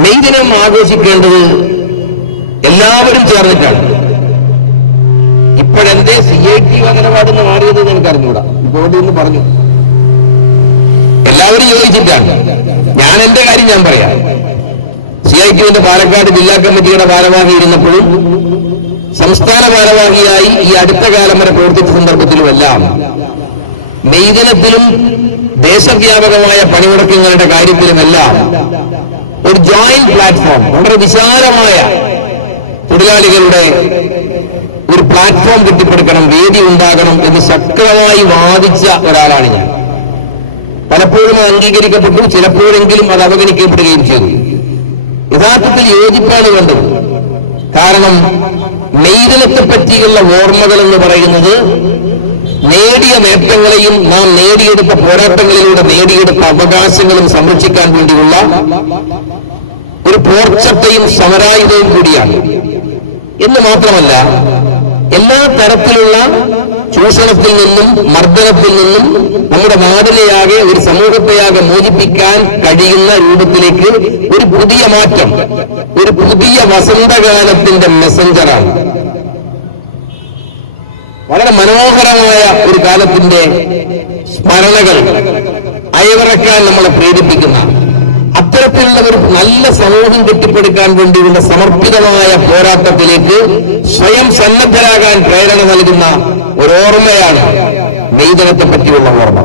May ദിനം ആഘോഷിക്കേണ്ടത് എല്ലാവരും ചേർന്നിട്ടാണ്. ഇപ്പോഴെന്തേ CIT നിലപാടിന് മാറിയത് എനിക്ക് അറിഞ്ഞൂടാ. ബോർഡിൽ നിന്ന് പറഞ്ഞു എല്ലാവരും യോജിച്ചിട്ടാണ്. ഞാൻ എന്റെ കാര്യം ഞാൻ പറയാം. CITന്റെ പാലക്കാട് ജില്ലാ കമ്മിറ്റിയുടെ ഭാരവാഹി ഇരുന്നപ്പോഴും സംസ്ഥാന ഭാരവാഹിയായി ഈ അടുത്ത കാലം വരെ പ്രവർത്തിച്ച സന്ദർഭത്തിലുമെല്ലാം മെയ് ദിനത്തിലും ദേശവ്യാപകമായ പണിമുടക്കങ്ങളുടെ കാര്യത്തിലുമെല്ലാം ഒരു ജോയിന്റ് പ്ലാറ്റ്ഫോം, വളരെ വിശാലമായ തൊഴിലാളികളുടെ ഒരു പ്ലാറ്റ്ഫോം കെട്ടിപ്പടുക്കണം, വേദി ഉണ്ടാകണം എന്ന് ശക്തമായി വാദിച്ച ഒരാളാണ് ഞാൻ. പലപ്പോഴും അത് അംഗീകരിക്കപ്പെട്ടു, ചിലപ്പോഴെങ്കിലും അത് അവഗണിക്കപ്പെടുകയും ചെയ്തു. യഥാർത്ഥത്തിൽ യോജിപ്പാണ് വേണ്ടത്. കാരണം മെയ് ദിനത്തെ പറ്റിയുള്ള ഓർമ്മകൾ എന്ന് പറയുന്നത് നേടിയ നേട്ടങ്ങളെയും നാം നേടിയെടുത്ത പോരാട്ടങ്ങളിലൂടെ നേടിയെടുത്ത അവകാശങ്ങളും സംരക്ഷിക്കാൻ വേണ്ടിയുള്ള ഒരു പോർച്ചട്ടയും സമരായുധവും കൂടിയാണ്. എന്ന് മാത്രമല്ല, എല്ലാ തരത്തിലുള്ള ചൂഷണത്തിൽ നിന്നും മർദ്ദനത്തിൽ നിന്നും നമ്മുടെ നാടിനെയാകെ, ഒരു സമൂഹത്തെയാകെ മോചിപ്പിക്കാൻ കഴിയുന്ന രൂപത്തിലേക്ക് ഒരു പുതിയ മാറ്റം, ഒരു പുതിയ വസന്തകാലത്തിന്റെ മെസഞ്ചറാണ്. വളരെ മനോഹരമായ ഒരു കാലത്തിന്റെ സ്മരണകൾ അയവിറക്കാൻ നമ്മളെ പ്രേരിപ്പിക്കുന്ന അത്തരത്തിലുള്ള ഒരു നല്ല സമൂഹം കെട്ടിപ്പടുക്കാൻ വേണ്ടിയുള്ള സമർപ്പിതമായ പോരാട്ടത്തിലേക്ക് സ്വയം സന്നദ്ധരാകാൻ പ്രേരണ നൽകുന്ന ഒരു ഓർമ്മയാണ് മെയ് ദിനത്തെ പറ്റിയുള്ള ഓർമ്മ.